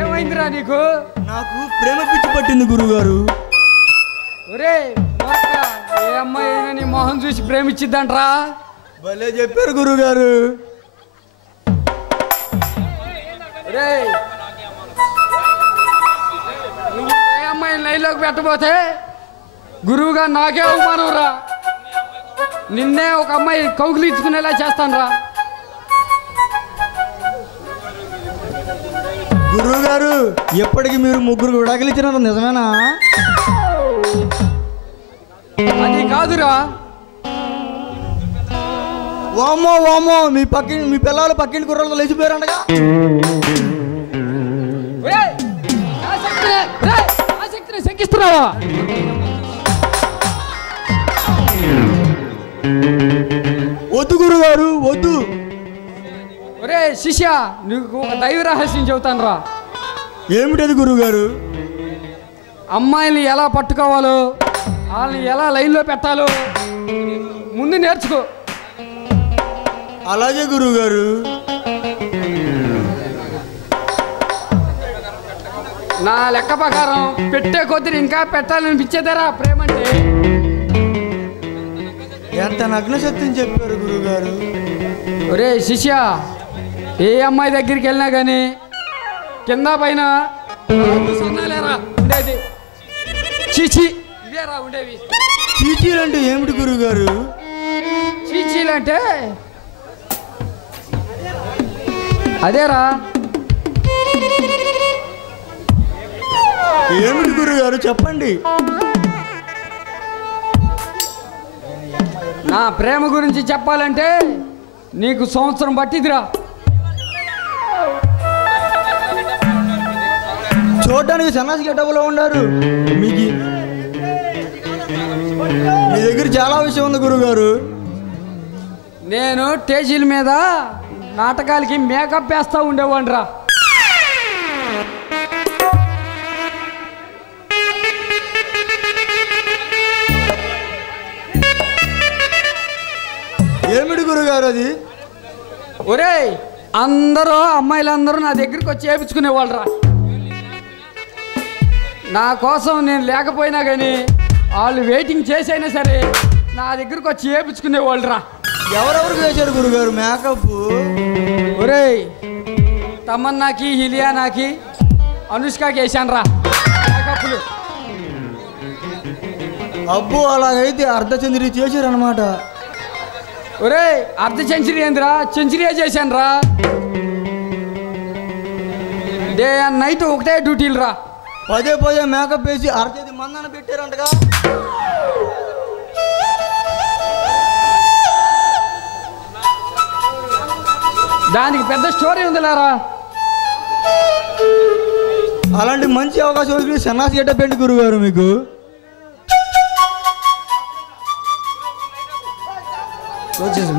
ఏమైందిరా నీకు? నాకు ప్రేమ పిచ్చి పట్టింది గురుగారు. ఒరే ఏ అమ్మాయి అయినా నీ మొహం చూసి ప్రేమించిద్దంట్రా? భలే చెప్పారు గురుగారు. నువ్వు ఏ అమ్మాయిని లైన్లోకి పెట్టబోతే గురువుగా నాకే అవమానం రా. నిన్నే ఒక అమ్మాయి కౌగిలించుకునేలా చేస్తాను రా. గురువుగారు ఎప్పటికి మీరు ముగ్గురు విడాకులిచ్చినారు నిజమేనా? అది కాదురా. వామ్మో వామ్మో మీ పిల్లలు పక్కింటి కుర్రలతో లేచిపోయారంటగా. శంకిస్తున్నావా? వద్దు గురుగారు వద్దు. ఒరే శిష్య, నీకు ఒక దైవ రహస్యం చెబుతాను రా. ఏమిటది గురుగారు? అమ్మాయిని ఎలా పట్టుకోవాలో, వాళ్ళని ఎలా లైన్లో పెట్టాలో ముందు నేర్చుకో. అలాగే గురుగారు. నా లెక్క ప్రకారం పెట్టే కొద్ది ఇంకా పెట్టాలనిపించేదేరా ప్రేమ అంటే. ఎంత నగ్న సత్యం చెప్పారు గురుగారు. ఒరే శిష్య, ఏ అమ్మాయి దగ్గరికి వెళ్ళినా కానీ కింద పైన సన్నాలేరా ఉండేది. చీచి ఇవేరా ఉండేవి. చీచీలంటే ఏమిటి గురుగారు? చీచీలంటే అదేరా. ఏమిటి గురుగారు చెప్పండి. నా ప్రేమ గురించి చెప్పాలంటే నీకు సంవత్సరం పట్టిదిరా. చూడడానికి సన్నాసి గెటప్లో ఉన్నారు. మీ దగ్గర చాలా విషయం ఉంది గురుగారు. నేను స్టేజీల మీద నాటకాలకి మేకప్ వేస్తూ ఉండేవాడిని రా. ఏమిటి గురుగారు అది? ఒరే అమ్మాయిలందరూ నా దగ్గరికి వచ్చి చేయించుకునేవాళ్ళు రా. నా కోసం నేను లేకపోయినా కానీ వాళ్ళు వెయిటింగ్ చేసైనా సరే నా దగ్గరికి వచ్చి చేయించుకునేవాళ్ళు రా. ఎవరెవరికి వేశారు గురుగారు మేకప్? ఒరే తమన్నాకి, హిలియానాకి, అనుష్కకి వేసాను రా మేకప్లు. అబ్బో అలాగైతే అర్ధచంద్రి చేశారనమాట. ఒరే అర్ధ సెంచరీ ఏందిరా, సెంచరీయే చేశాను రా. డే అండ్ నైట్ ఒకటే డ్యూటీలు రా. పదే మేకప్ వేసి అర్ధది మందన పెట్టారంటగా. దానికి పెద్ద స్టోరీ ఉందిలేరా. అలాంటి మంచి అవకాశం వదిలి సన్నాసి గెటప్ ఏంటి గురుగారు మీకు? వచ్చేసి